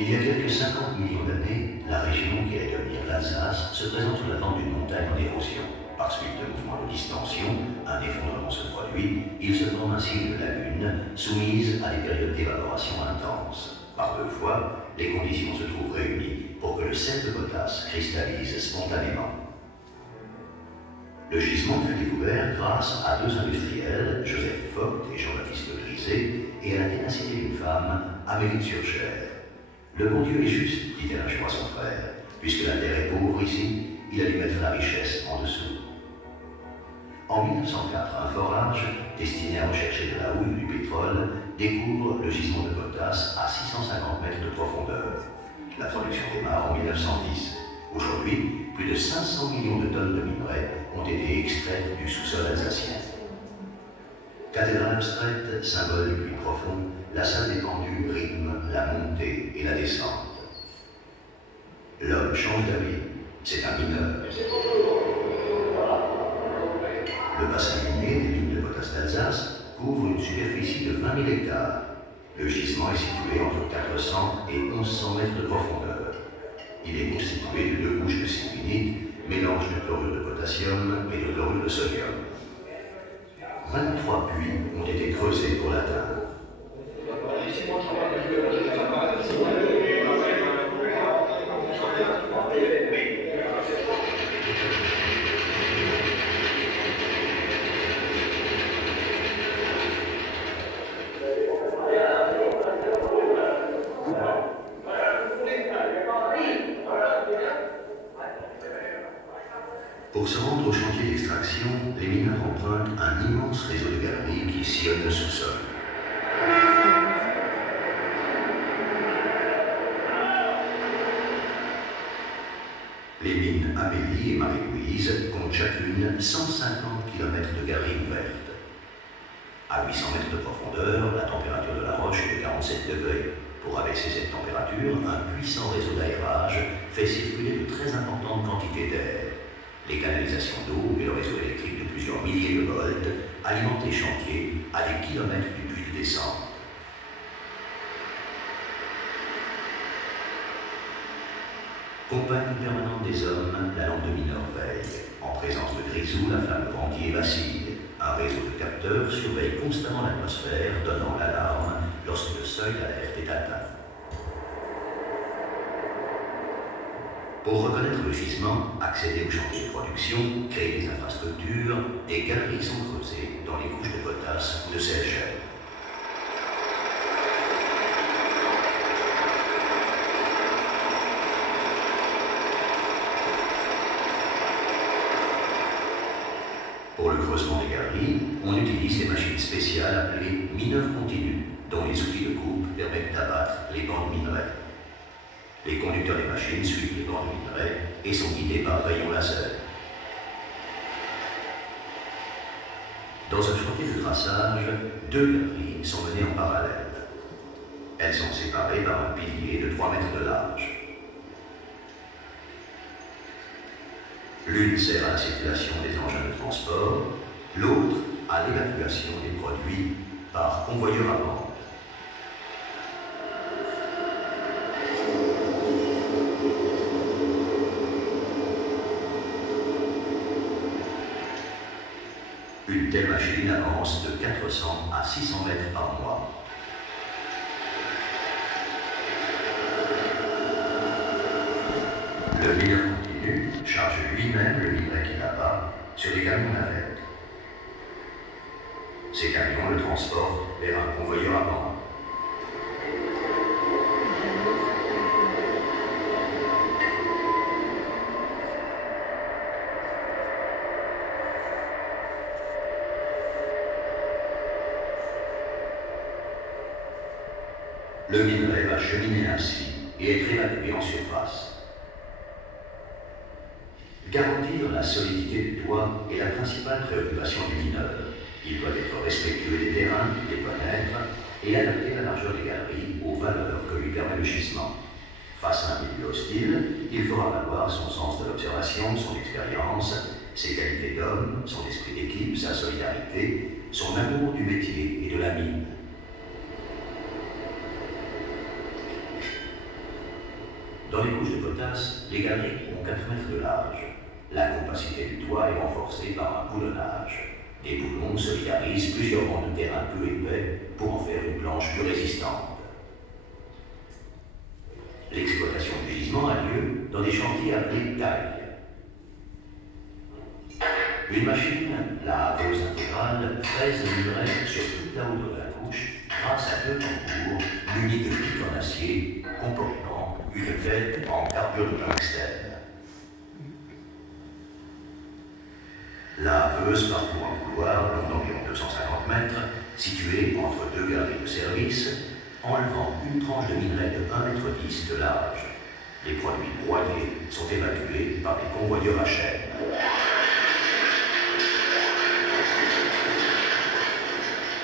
Il y a quelques 50 millions d'années, la région qui allait devenir l'Alsace se présente sous la forme d'une montagne en érosion. Par suite de mouvements de distension, un effondrement se produit, il se forme ainsi une lagune soumise à des périodes d'évaporation intenses. Par deux fois, les conditions se trouvent réunies pour que le sel de potasse cristallise spontanément. Le gisement fut découvert grâce à deux industriels, Joseph Vogt et Jean-Baptiste Griset, et à la ténacité d'une femme, Amélie Zürcher. Le bon Dieu est juste, dit-elle un jour à son frère. Puisque la terre est pauvre ici, il a dû mettre la richesse en dessous. En 1904, un forage, destiné à rechercher de la houille ou du pétrole, découvre le gisement de potasse à 650 mètres de profondeur. La production démarre en 1910. Aujourd'hui, plus de 500 millions de tonnes de minerais ont été extraites du sous-sol alsacien. Cathédrale abstraite, symbole du puits profond, la salle des pendus rythme la montée et la descente. L'homme change d'avis, c'est un mineur. Le bassin minier des mines de potasse d'Alsace couvre une superficie de 20 000 hectares. Le gisement est situé entre 400 et 1100 mètres de profondeur. Il est constitué de deux couches de sylvinite, mélange de chlorure de potassium et de chlorure de sodium. 23 puits ont été creusés pour l'atteindre. Pour se rendre au chantier d'extraction, les mineurs empruntent un immense réseau de galeries qui sillonne le sous-sol. Les mines Amélie et Marie-Louise comptent chacune 150 km de galeries ouvertes. À 800 mètres de profondeur, la température de la roche est de 47 degrés. Pour abaisser cette température, un puissant réseau d'aérage fait circuler de très importantes quantités d'air. Les canalisations d'eau et le réseau électrique de plusieurs milliers de volts alimentent les chantiers à des kilomètres du puits de descente. Compagnie permanente des hommes, la lampe de mineur veille. En présence de Grisou, la flamme de brandier vacille. Un réseau de capteurs surveille constamment l'atmosphère, donnant l'alarme lorsque le seuil d'alerte est atteint. Pour reconnaître le gisement, accéder au chantier de production, créer des infrastructures, des galeries sont creusées dans les couches de potasse ou de sel gel. Pour le creusement des galeries, on utilise des machines spéciales appelées mineurs continus, dont les outils de coupe permettent d'abattre les bancs de minerais. Les conducteurs des machines suivent les bancs de minerais et sont guidés par rayons laser. Dans un chantier de traçage, deux galeries sont menées en parallèle. Elles sont séparées par un pilier de 3 mètres de large. L'une sert à la circulation des engins de transport, l'autre à l'évacuation des produits par convoyeur à bande. Une telle machine avance de 400 à 600 mètres par mois. Le mineur continu charge lui-même le minerai qu'il abat sur des camions navettes. Ces camions le transportent vers un convoyeur à bande. Le minerai va cheminer ainsi et être évacué en surface. Garantir la solidité du toit est la principale préoccupation du mineur. Il doit être respectueux des terrains, les connaître et adapter la largeur des galeries aux valeurs que lui permet le gisement. Face à un milieu hostile, il fera valoir son sens de l'observation, son expérience, ses qualités d'homme, son esprit d'équipe, sa solidarité, son amour du métier et de la mine. Dans les couches de potasse, les galeries ont 4 mètres de large. La compacité du toit est renforcée par un boulonnage. Des boulons solidarisent plusieurs rangs de terrain peu épais pour en faire une planche plus résistante. L'exploitation du gisement a lieu dans des chantiers appelés tailles. Une machine, la haveuse intégrale, fraise le minerai sur toute la hauteur de la couche grâce à 2 tambours munis de pics en acier comportant une tête en carbure de tungstène. La haveuse parcourt un couloir long d'environ 250 mètres, situé entre 2 galeries de service, enlevant une tranche de minerai de 1,10 m de large. Les produits broyés sont évacués par des convoyeurs à chaîne.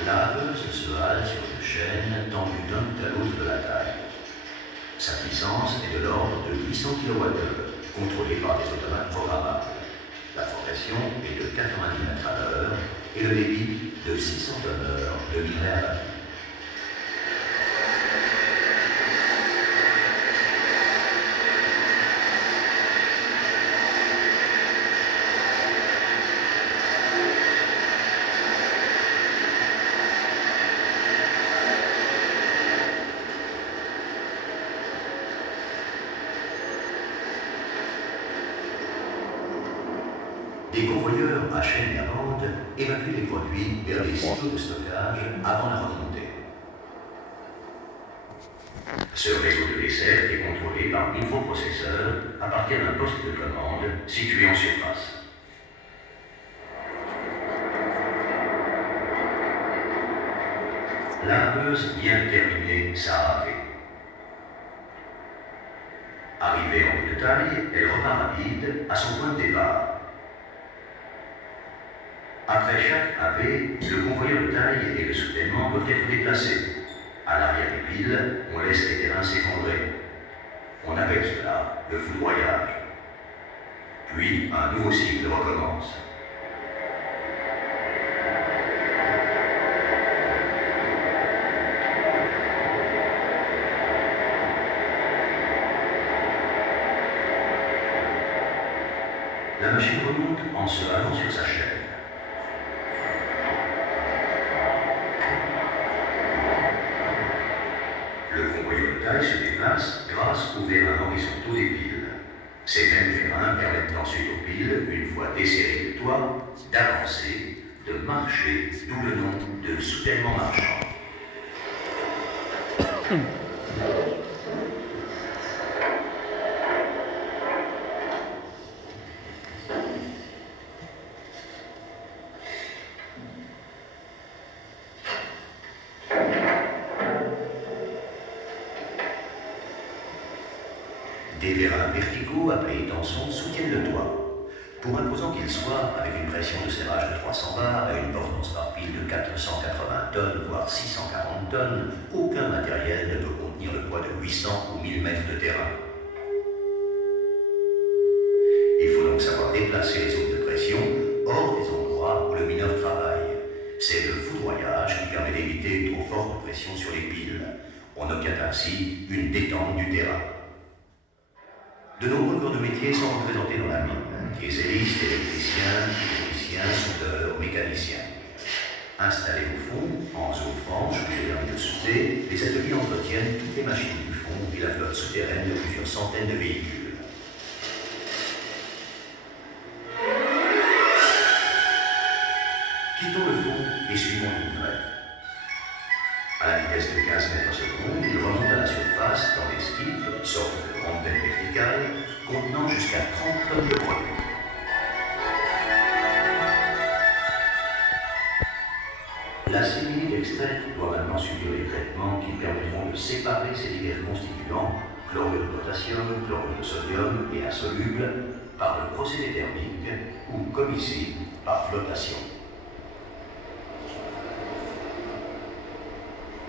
La haveuse se hale sur une chaîne tendue d'un bout à l'autre de la taille. Sa puissance est de l'ordre de 800 kWh, contrôlée par des automates programmables. La progression est de 90 mètres à l'heure et le débit de 600 tonnes de minerai à battu. Des convoyeurs à chaîne et à bande évacuent les produits vers les silos de stockage avant la remontée. Ce réseau de dessert est contrôlé par microprocesseur à partir d'un poste de commande situé en surface. La haveuse vient de terminer sa havée. Arrivée en bout de taille, elle repart rapide à son point de départ. Après chaque havée, le convoyeur de taille et le soutènement doivent être déplacés. À l'arrière des piles, on laisse les terrains s'effondrer. On appelle cela le foudroyage. Puis, un nouveau cycle recommence. La machine remonte en se halant sur sa chaîne. Le convoyeur de taille se déplace grâce aux vérins horizontaux des piles. Ces mêmes vérins permettent ensuite aux piles, une fois desserrées du toit, d'avancer, de marcher, d'où le nom de soutènement marchand. Des vérins verticaux appelés étançons soutiennent le toit. Pour imposant qu'ils soient, avec une pression de serrage de 300 bars et une portance par pile de 480 tonnes, voire 640 tonnes, aucun matériel ne peut contenir le poids de 800 ou 1000 mètres de terrain. Il faut donc savoir déplacer les zones de pression hors des endroits où le mineur travaille. C'est le foudroyage qui permet d'éviter une trop forte pression sur les piles. On obtient ainsi une détente du terrain. De nombreux corps de métier sont représentés dans la mine. Dieselistes, électriciens, hydrauliciens, soudeurs, mécaniciens. Installés au fond, en zone franche, où il est de souder, les ateliers entretiennent toutes les machines du fond et la flotte souterraine de plusieurs centaines de véhicules. Quittons le fond et suivons le minerai. À la vitesse de 15 mètres secondes, il remonte à la surface dans des skips, sorte de rondelles verticales, contenant jusqu'à 30 tonnes de produits. La séminite extraite doit maintenant subir les traitements qui permettront de séparer ces divers constituants chlorure de potassium, chlorure de sodium et insoluble par le procédé thermique ou, comme ici, par flottation.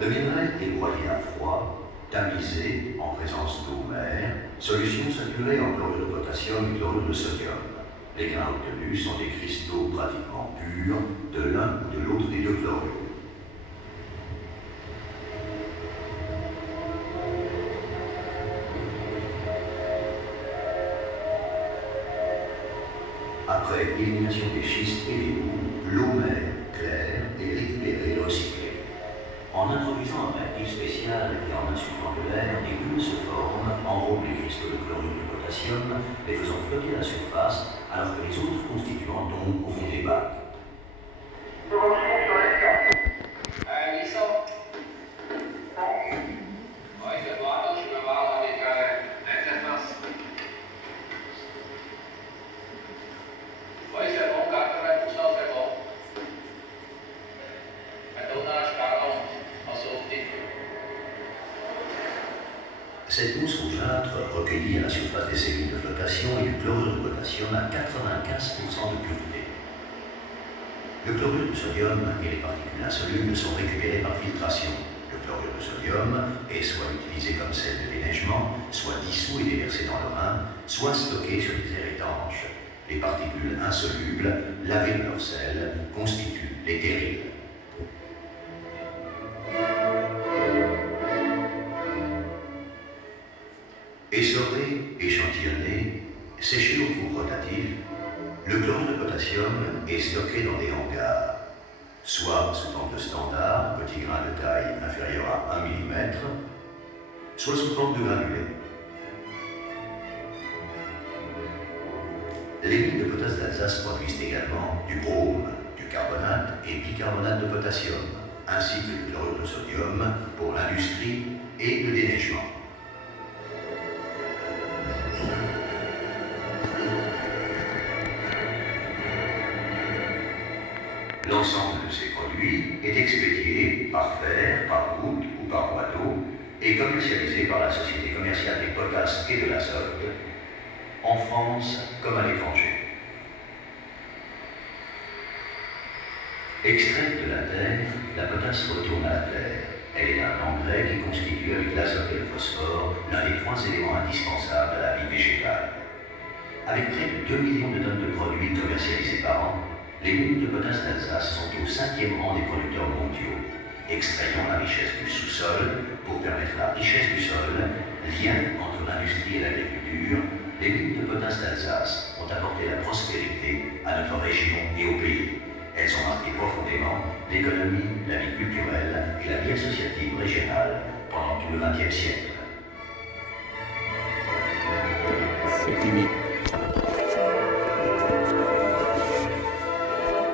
Le minerai est broyé à froid, tamisé en présence d'eau mère, solution saturée en chlorure de potassium et chlorure de sodium. Les grains obtenus sont des cristaux pratiquement purs de l'un ou de l'autre des deux chlorures. Après élimination des schistes et des boues, l'eau mère claire est récupérée et recyclée. En introduisant un réactif spécial et en insufflant de l'air, les bulles se forment, enrobent les cristaux de chlorure de potassium, les faisant flotter à la surface, alors que les autres constituants tombent au fond des bacs. Cette mousse rougeâtre recueillie à la surface des cellules de flottation et du chlorure de potassium à 95% de pureté. Le chlorure de sodium et les particules insolubles sont récupérées par filtration. Le chlorure de sodium est soit utilisé comme sel de déneigement, soit dissous et déversé dans le rein, soit stocké sur des aires étanches. Les particules insolubles, lavées de leur sel, constituent les terrils. Essoré, échantillonné, séché au four rotatif, le chlorure de potassium est stocké dans des hangars, soit sous forme de standard, petit grain de taille inférieur à 1 mm, soit sous forme de granulés. Les mines de potasse d'Alsace produisent également du brome, du carbonate et bicarbonate de potassium, ainsi que du chlorure de sodium pour l'industrie et le déneigement. L'ensemble de ces produits est expédié par fer, par goutte ou par voie d'eau et commercialisé par la Société commerciale des potasses et de l'azote, en France comme à l'étranger. Extraite de la terre, la potasse retourne à la terre. Elle est un engrais qui constitue avec l'azote et le phosphore l'un des 3 éléments indispensables à la vie végétale. Avec près de 2 millions de tonnes de produits commercialisés par an, les mines de potasse d'Alsace sont au 5e rang des producteurs mondiaux, extrayant la richesse du sous-sol pour permettre la richesse du sol, lien entre l'industrie et l'agriculture. Les mines de potasse d'Alsace ont apporté la prospérité à notre région et au pays. Elles ont marqué profondément l'économie, la vie culturelle et la vie associative régionale pendant tout le XXe siècle. C'est fini.